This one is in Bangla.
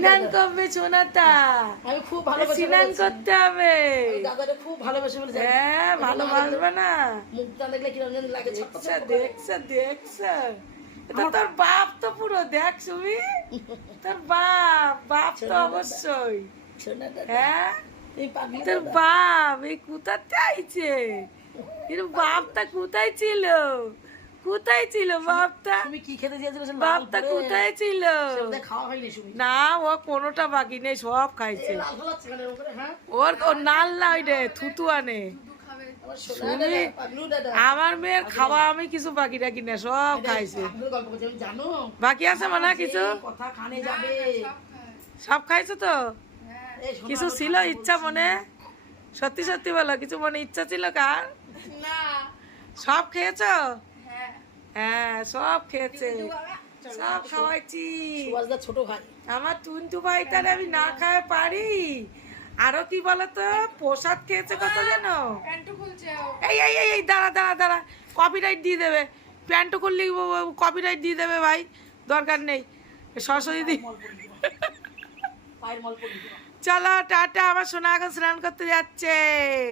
স্নান করবে সোনাটা, আমি খুব ভালোবাসি, স্নান করতে হবে। দাদাটা খুব ভালোবাসি বলে জানি। হ্যাঁ ভালোবাসবে না? মুখটা দেখলে কিরকম যেন লাগে, দেখছে দেখছে দেখছে, এটা তোর বাপ তো পুরো, দেখ সুমি, তোর বাপ, বাপ তো অবশ্যই। শোনা দাদা, হ্যাঁ তুমি পাগলি তোর দাদা। বাপ এই কোথাতে আইছে, এর বাপটা কোথায় ছিল, কোথায় ছিল বাপটা, তুমি কি খেতে দিয়েছিলে সে লাল বাপটা করে? কোথায় ছিল? সেটা খাওয়া হয়নি সুমি। না ও কোনোটা বাকি নেই, সব খাইছে। লাল ফলাচ্ছে কেন এরকম করে, হ্যাঁ? ওর নাল না ওই রে থুতু আনে। আমার সোনা দাদা, পাগলু দাদা। আমার মেয়ের খাওয়া আমি কিছু বাকি রাখি না, সব খাইছে। আপনাদের গল্প করছি, আমি জানো? বাকি আছে মানে কিছু? এই কথা কানে যাবে। সব খাইছো তো? এই সোনা কিছু আমার ছিল কথা ইচ্ছা বলছি। মনে? সত্যি সত্যি বলো, কিছু মনে ইচ্ছা ছিল কার? সব খেয়েছো? হ্যাঁ সব খেয়েছে, সব খাওয়াইছি। সুভাষদা ছোট ভাই। আমার টুনটু ভাই তাহলে আমি না খায় পারি? আরো কি বলতো, প্রসাদ খেয়েছে কত জানো? এই এই এই এই দাঁড়া দাঁড়া দাঁড়া, কপিরাইট দিয়ে দেবে, প্যান্ট করলে কপিরাইট দিয়ে দেবে ভাই, দরকার নেই। সরস্বতী দি পায়ের মল পড়ি। চলো টাটা, আমার সোনা এখন স্নান করতে যাচ্ছে।